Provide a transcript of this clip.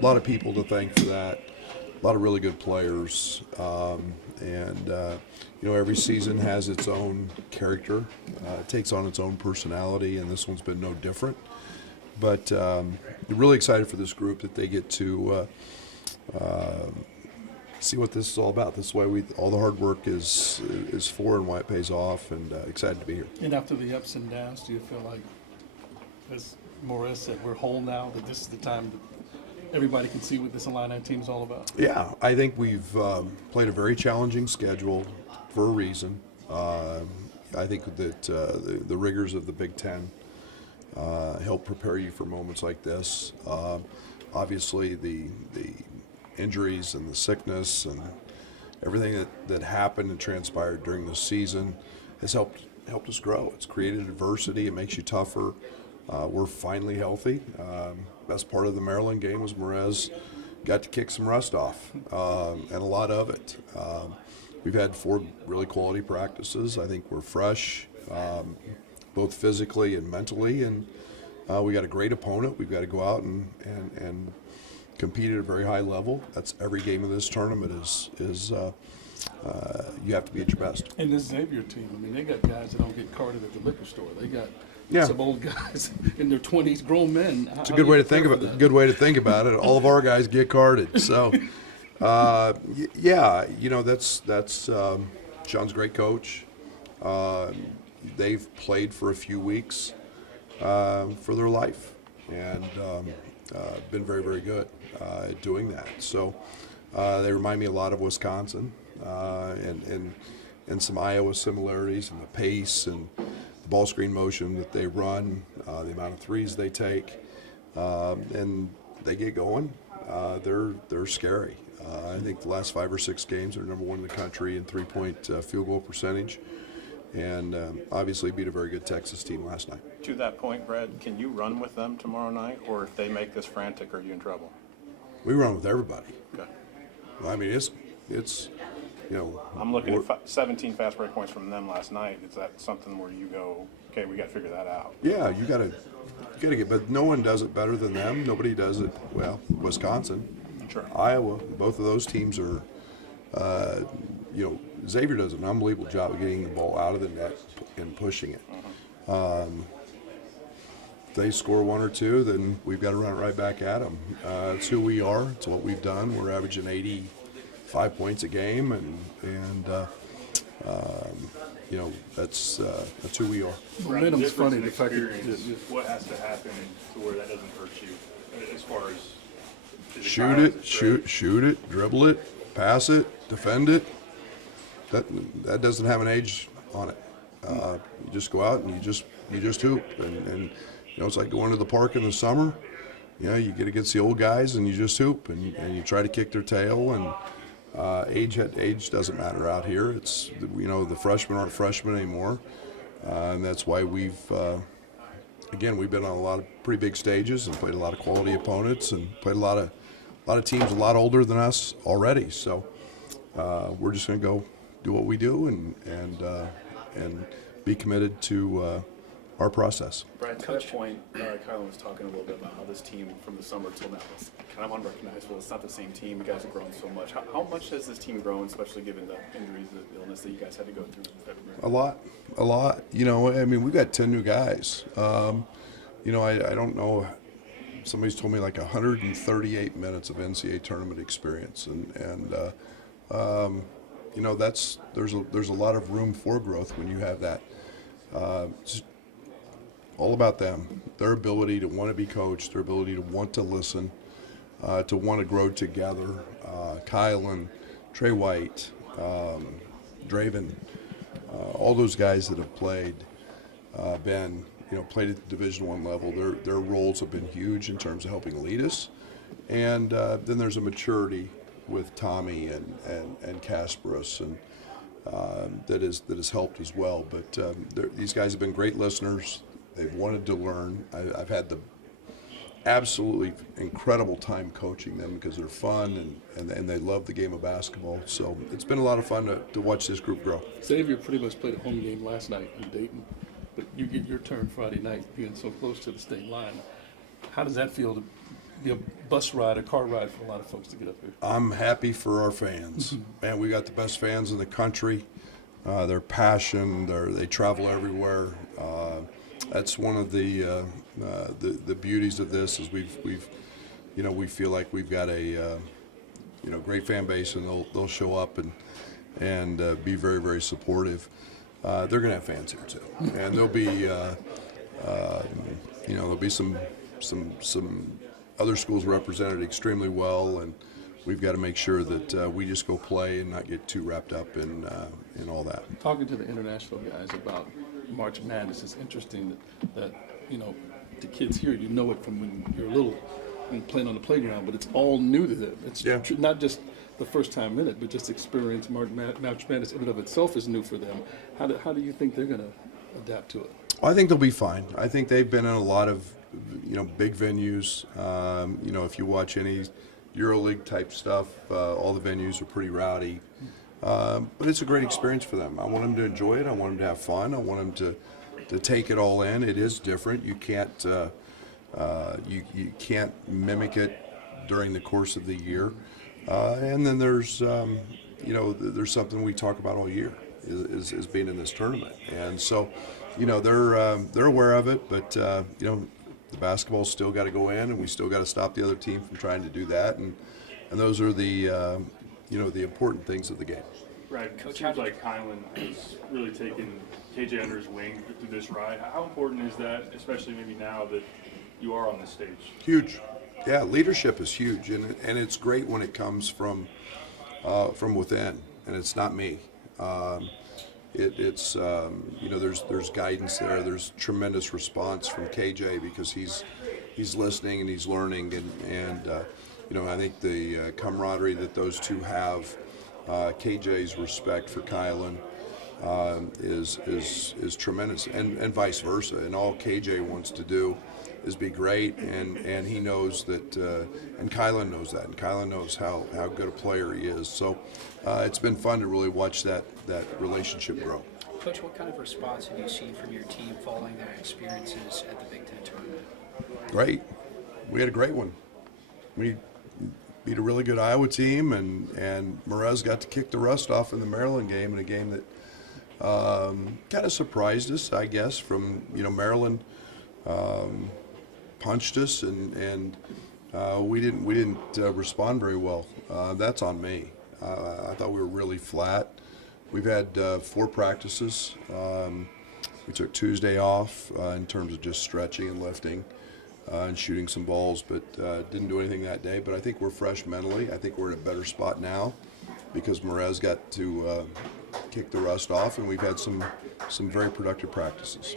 lot of people to thank for that. A lot of really good players, every season has its own character. It takes on its own personality, and this one's been no different. But really excited for this group that they get to see what this is all about. This is why all the hard work is for and why it pays off, and excited to be here. And after the ups and downs, do you feel like, as Morris said, we're whole now, that this is the time that everybody can see what this Illini team is all about? Yeah, I think we've played a very challenging schedule for a reason. I think that the rigors of the Big Ten help prepare you for moments like this. Obviously, the injuries and the sickness and everything that happened and transpired during the season has helped us grow. It's created adversity. It makes you tougher. We're finally healthy. Best part of the Maryland game was Morez got to kick some rust off, and a lot of it. We've had 4 really quality practices. I think we're fresh, both physically and mentally, and we got a great opponent. We've got to go out and compete at a very high level. That's every game of this tournament is you have to be at your best. And this Xavier team, I mean, they got guys that don't get carded at the liquor store. They got some old guys in their 20s, grown men. It's a good way to think about it. Good way to think about it. All of our guys get carded. So, that's Sean's a great coach. They've played for a few weeks for their life, and been very, very good at doing that. So they remind me a lot of Wisconsin, and some Iowa similarities, and the pace and the ball screen motion that they run, the amount of threes they take, and they get going. They're scary. I think the last 5 or 6 games they're number 1 in the country in 3-point field goal percentage, and obviously beat a very good Texas team last night. To that point, Brad, can you run with them tomorrow night, or if they make this frantic, are you in trouble? We run with everybody. Okay. I mean, it's I'm looking at 17 fast break points from them last night. Is that something where you go, okay, we got to figure that out? Yeah, you got to get, but no one does it better than them. Nobody does it. Well, Wisconsin, Sure. Iowa, both of those teams are. Xavier does an unbelievable job of getting the ball out of the net and pushing it. If they score 1 or 2, then we've got to run it right back at them. It's who we are. It's what we've done. We're averaging 85 points a game, and that's who we are. Momentum's funny. The fact What has to happen to where that doesn't hurt you, as far as shoot it, dribble it, pass it, defend it. That doesn't have an age on it. You just go out and you just hoop, and it's like going to the park in the summer. You get against the old guys and you just hoop, and you try to kick their tail, and age doesn't matter out here. It's the freshmen aren't freshmen anymore, and that's why we've been on a lot of pretty big stages and played a lot of quality opponents and played a lot of teams a lot older than us already. So we're just going to go do what we do and be committed to our process. Brad, to that point, Kylan was talking a little bit about how this team from the summer till now is kind of unrecognizable. It's not the same team. You guys have grown so much. How much has this team grown, especially given the injuries, the illness that you guys had to go through in February? A lot. We've got 10 new guys. I don't know. Somebody's told me like 138 minutes of NCAA tournament experience, and there's a lot of room for growth when you have that. It's all about them, their ability to want to be coached, their ability to want to listen, to want to grow together. Kylan, Trey White, Draven, all those guys that have played, played at the Division I level. Their roles have been huge in terms of helping lead us. And then there's a maturity with Tommy and Kasparis, and that has helped as well. But these guys have been great listeners. They've wanted to learn. I've had the absolutely incredible time coaching them because they're fun and they love the game of basketball. So it's been a lot of fun to watch this group grow. Xavier pretty much played a home game last night in Dayton, but you get your turn Friday night being so close to the state line. How does that feel to be a bus ride, a car ride for a lot of folks to get up here. I'm happy for our fans. Man, we got the best fans in the country. Their passion, they travel everywhere. That's one of the beauties of this is we feel like we've got a great fan base, and they'll show up and be very, very supportive. They're going to have fans here too, and there'll be there'll be some other schools represented extremely well, and we've got to make sure that we just go play and not get too wrapped up in all that. Talking to the international guys about March Madness is interesting that the kids here, you know it from when you're little and playing on the playground, but it's all new to them. It's not just the first time in it, but just experience March Madness in and of itself is new for them. How do you think they're going to adapt to it? Well, I think they'll be fine. I think they've been in a lot of big venues. If you watch any EuroLeague type stuff, all the venues are pretty rowdy. But it's a great experience for them. I want them to enjoy it. I want them to have fun. I want them to take it all in. It is different. You can't you can't mimic it during the course of the year. And then there's there's something we talk about all year is being in this tournament. And so they're aware of it, but the basketball's still got to go in, and we still got to stop the other team from trying to do that. And those are the the important things of the game. Right. It seems like Kylan has really taken KJ under his wing through this ride. How important is that, especially maybe now that you are on the stage? Huge. Yeah, leadership is huge, and it's great when it comes from within, and it's not me. It's there's guidance there. There's tremendous response from KJ because he's listening and he's learning, and I think the camaraderie that those two have, KJ's respect for Kylan is tremendous, and vice versa. And all KJ wants to do is be great, and he knows that, and Kylan knows that, and Kylan knows how good a player he is. So it's been fun to really watch that relationship grow. Coach, what kind of response have you seen from your team following their experiences at the Big Ten tournament? Great. We had a great one. We beat a really good Iowa team, and Merez got to kick the rust off in the Maryland game, in a game that kind of surprised us, I guess, from Maryland punched us, and we didn't respond very well. That's on me. I thought we were really flat. We've had 4 practices. We took Tuesday off in terms of just stretching and lifting and shooting some balls, but didn't do anything that day. But I think we're fresh mentally. I think we're in a better spot now because Merez got to kick the rust off, and we've had some very productive practices.